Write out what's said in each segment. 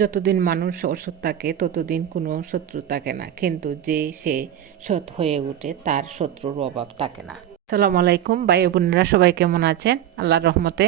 যতদিন মানুষ অসৎ থাকে ততদিন কোনো শত্রু থাকে না, কিন্তু যে সে সৎ হয়ে ওঠে তার শত্রুর অভাব থাকে না। আসসালামু আলাইকুম ভাই বোনেরা, সবাই কেমন আছেন? আল্লাহর রহমতে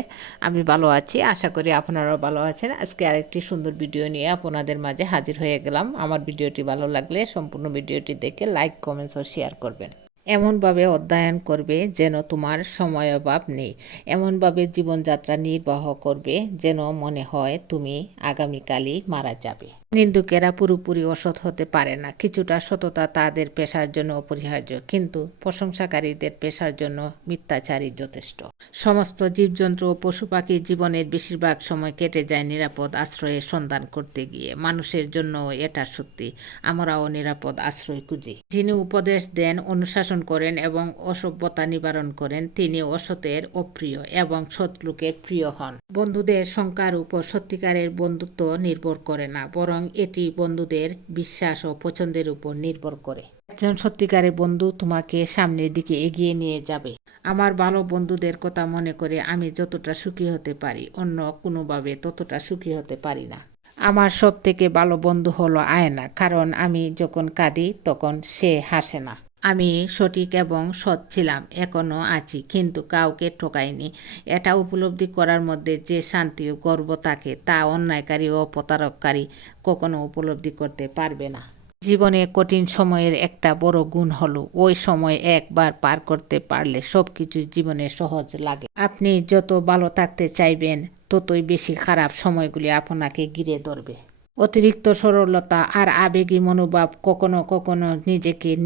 আমি ভালো আছি, আশা করি আপনারাও ভালো আছেন। আজকে আরেকটি সুন্দর ভিডিও নিয়ে আপনাদের মাঝে হাজির হয়ে গেলাম। আমার ভিডিওটি ভালো লাগলে সম্পূর্ণ ভিডিওটি দেখে লাইক, কমেন্টস ও শেয়ার করবেন। এমনভাবে অধ্যয়ন করবে যেন তোমার সময় অভাব নেই। এমনভাবে জীবনযাত্রা নির্বাহ করবে যেন মনে হয় তুমি আগামীকালই মারা যাবে। নিন্দুকেরা পুরোপুরি অসৎ হতে পারে না। কিছুটা সততা তাদের পেশার জন্য অপরিহার্য, কিন্তু প্রশংসাকারীদের পেশার জন্য মিথ্যাচারী যথেষ্ট। সমস্ত জীবজন্তু ও পশু পাখির জীবনের বেশিরভাগ সময় কেটে যায় নিরাপদ আশ্রয়ের সন্ধান করতে গিয়ে। মানুষের জন্য এটা সত্যি, আমরাও নিরাপদ আশ্রয় খুঁজি। যিনি উপদেশ দেন, অনুশাসন করেন এবং অসভ্যতা নিবারণ করেন, তিনি অসতের অপ্রিয় এবং সৎ লোকের প্রিয় হন। বন্ধুদের সংখ্যার উপর সত্যিকারের বন্ধুত্ব নির্ভর করে না, বরং এটি বন্ধুদের বিশ্বাস ও পছন্দের উপর নির্ভর করে। একজন সত্যিকারের বন্ধু তোমাকে সামনের দিকে এগিয়ে নিয়ে যাবে। আমার ভালো বন্ধুদের কথা মনে করে আমি যতটা সুখী হতে পারি, অন্য কোনোভাবে ততটা সুখী হতে পারি না। আমার সব থেকে ভালো বন্ধু হলো আয়না, কারণ আমি যখন কাঁদি তখন সে হাসে না। আমি সঠিক এবং সৎ ছিলাম, এখনও আছি, কিন্তু কাউকে ঠকাইনি। এটা উপলব্ধি করার মধ্যে যে শান্তি ও গর্ব থাকে, তা অন্যায়কারী ও প্রতারককারী কখনো উপলব্ধি করতে পারবে না। জীবনে কঠিন সময়ের একটা বড় গুণ হলো ওই সময় একবার পার করতে পারলে সবকিছু জীবনে সহজ লাগে। আপনি যত ভালো থাকতে চাইবেন, ততই বেশি খারাপ সময়গুলি আপনাকে ঘিরে ধরবে। অতিরিক্ত সরলতা আর আবেগী মনোভাব কখনো কখনো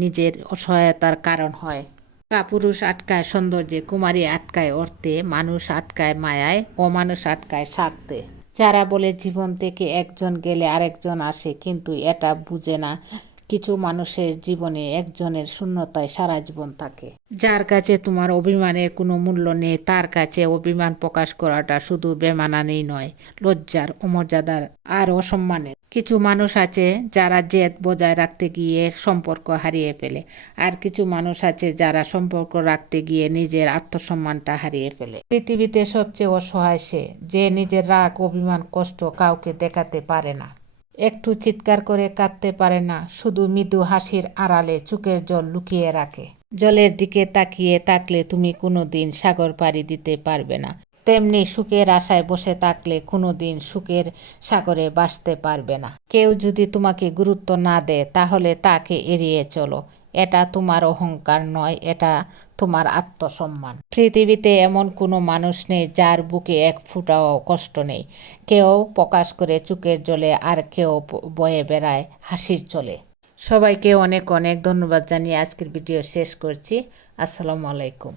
নিজের অসহায়তার কারণ হয়। কাপুরুষ আটকায় সৌন্দর্যে, কুমারী আটকায় অর্থে, মানুষ আটকায় মায়ায়, অমানুষ আটকায় স্বার্থে। যারা বলে জীবন থেকে একজন গেলে আরেকজন আসে, কিন্তু এটা বুঝে না কিছু মানুষের জীবনে একজনের শূন্যতায় সারা জীবন থাকে। যার কাছে তোমার অভিমানের কোনো মূল্য নেই, তার কাছে অভিমান প্রকাশ করাটা শুধু বেমানানই নয়, লজ্জার, অমর্যাদার আর অসম্মানের। কিছু মানুষ আছে যারা জেদ বজায় রাখতে গিয়ে সম্পর্ক হারিয়ে ফেলে, আর কিছু মানুষ আছে যারা সম্পর্ক রাখতে গিয়ে নিজের আত্মসম্মানটা হারিয়ে ফেলে। পৃথিবীতে সবচেয়ে অসহায় সে, যে নিজের রাগ, অভিমান, কষ্ট কাউকে দেখাতে পারে না, একটু চিৎকার করে কাঁদতে পারে না, শুধু মৃদু হাসির আড়ালে চোখের জল লুকিয়ে রাখে। জলের দিকে তাকিয়ে থাকলে তুমি কোনোদিন সাগর পাড়ি দিতে পারবে না, তেমনি সুখের আশায় বসে থাকলে কোনোদিন সুখের সাগরে ভাসতে পারবে না। কেউ যদি তোমাকে গুরুত্ব না দেয়, তাহলে তাকে এড়িয়ে চলো। এটা তোমার অহংকার নয়, এটা তোমার আত্মসম্মান। পৃথিবীতে এমন কোনো মানুষ নেই যার বুকে এক ফোঁটাও কষ্ট নেই। কেউ প্রকাশ করে চোখের জলে, আর কেউ বয়ে বেড়ায় হাসির চলে। সবাইকে অনেক অনেক ধন্যবাদ জানিয়ে আজকের ভিডিও শেষ করছি। আসসালামু আলাইকুম।